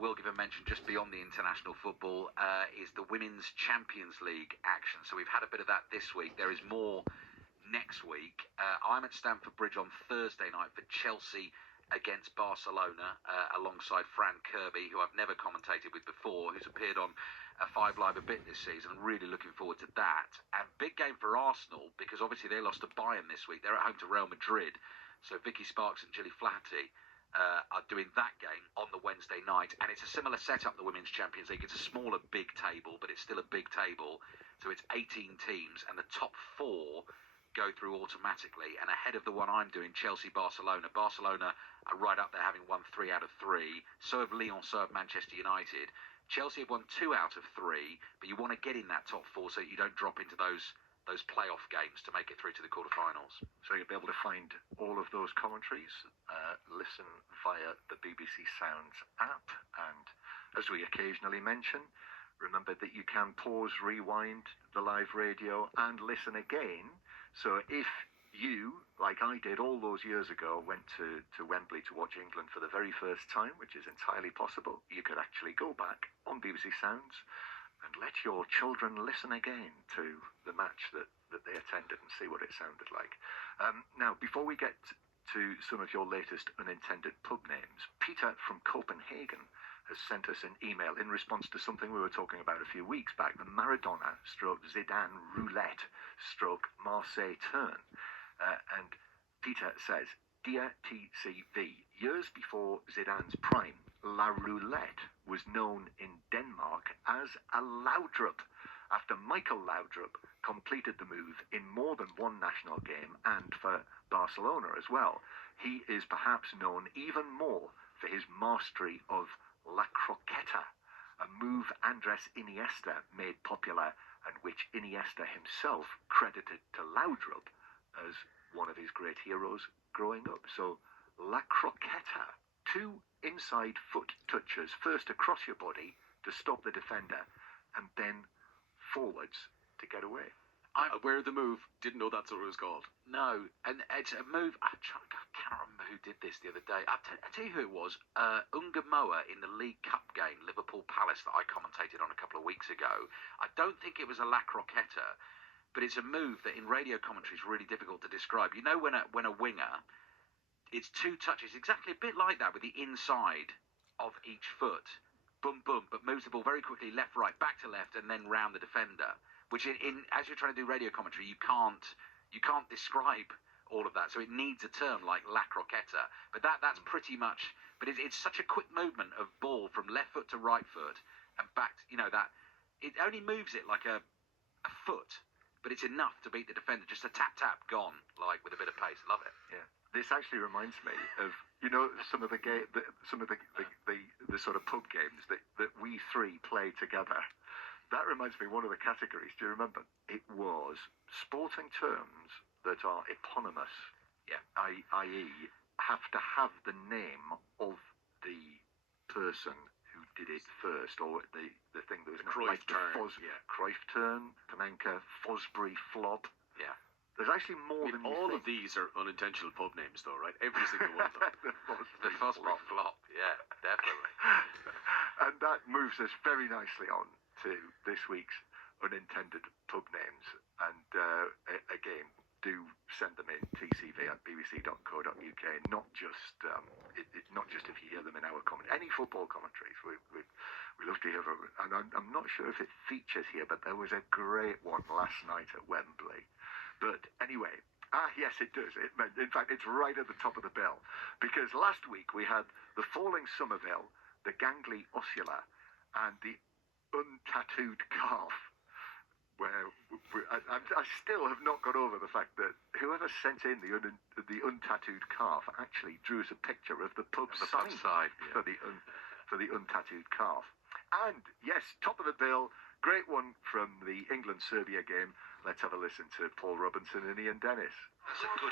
will give a mention just beyond the international football, is the Women's Champions League action. So we've had a bit of that this week. There is more next week. I'm at Stamford Bridge on Thursday night for Chelsea against Barcelona, alongside Fran Kirby, who I've never commentated with before, who's appeared on Five Live a bit this season. I'm really looking forward to that. And big game for Arsenal, because obviously they lost to Bayern this week. They're at home to Real Madrid. So Vicky Sparks and Gilly Flaherty are doing that game on the Wednesday night, and it's a similar setup, the Women's Champions League. It's a smaller big table, but it's still a big table, so it's 18 teams, and the top 4 go through automatically, and ahead of the one I'm doing, Chelsea-Barcelona. Barcelona are right up there, having won 3 out of 3. So have Lyon, so have Manchester United. Chelsea have won 2 out of 3, but you want to get in that top 4 so you don't drop into those playoff games to make it through to the quarterfinals. So you'll be able to find all of those commentaries, listen via the BBC Sounds app, and as we occasionally mention, remember that you can pause, rewind the live radio and listen again. So if you, like I did all those years ago, went to Wembley to watch England for the very first time, which is entirely possible, you could actually go back on BBC Sounds and let your children listen again to the match that they attended and see what it sounded like. Now, before we get to some of your latest unintended pub names, Peter from Copenhagen has sent us an email in response to something we were talking about a few weeks back, the Maradona stroke Zidane roulette stroke Marseille turn. And Peter says, "Dear TCV, years before Zidane's prime, La Roulette was known in Denmark as a Laudrup, after Michael Laudrup completed the move in more than one national game, and for Barcelona as well. He is perhaps known even more for his mastery of La Croqueta, a move Andres Iniesta made popular and which Iniesta himself credited to Laudrup as one of his great heroes growing up." So La Croqueta, 2 inside foot touches, first across your body to stop the defender, and then forwards to get away. I'm aware of the move. Didn't know that's what it was called. No, and it's a move. I cannot remember who did this the other day. I'll tell you who it was. Unga Moa in the League Cup game, Liverpool Palace, that I commentated on a couple of weeks ago. I don't think it was a La Croqueta, but it's a move that in radio commentary is really difficult to describe. You know, when a winger, it's 2 touches, exactly a bit like that, with the inside of each foot. Boom, boom, but moves the ball very quickly, left, right, back to left, and then round the defender. Which, as you're trying to do radio commentary, you can't describe all of that. So it needs a term like La Croqueta. But that's pretty much. But it's such a quick movement of ball from left foot to right foot and back. That it only moves it like a foot, but it's enough to beat the defender. Just a tap, gone, like with a bit of pace. Love it. Yeah. This actually reminds me of some of the sort of pub games that we 3 play together. That reminds me of one of the categories. Do you remember? It was sporting terms that are eponymous. Yeah. I.e. have to have the name of the person who did it first, or the thing that was Cruyff turn. Cruyff turn, Panenka, Fosbury flop. Yeah. There's actually more than you all think. of these are unintentional pub names, though, right? Every single one of them. The Fosbury flop. Yeah, definitely. And that moves us very nicely on to this week's unintended pub names. And again, do send them in, tcv@bbc.co.uk. Not just if you hear them in our any football commentaries. We love to hear them. And I'm not sure if it features here, but there was a great one last night at Wembley. But anyway, yes, it does. In fact, it's right at the top of the bill. Because last week we had the Falling Somerville, the Gangly Osula, and the Untattooed Calf, where I still have not got over the fact that whoever sent in the Untattooed Calf actually drew us a picture of the pub sign for the Untattooed Calf. And yes, top of the bill, great one from the England-Serbia game. Let's have a listen to Paul Robinson and Ian Dennis. There's a good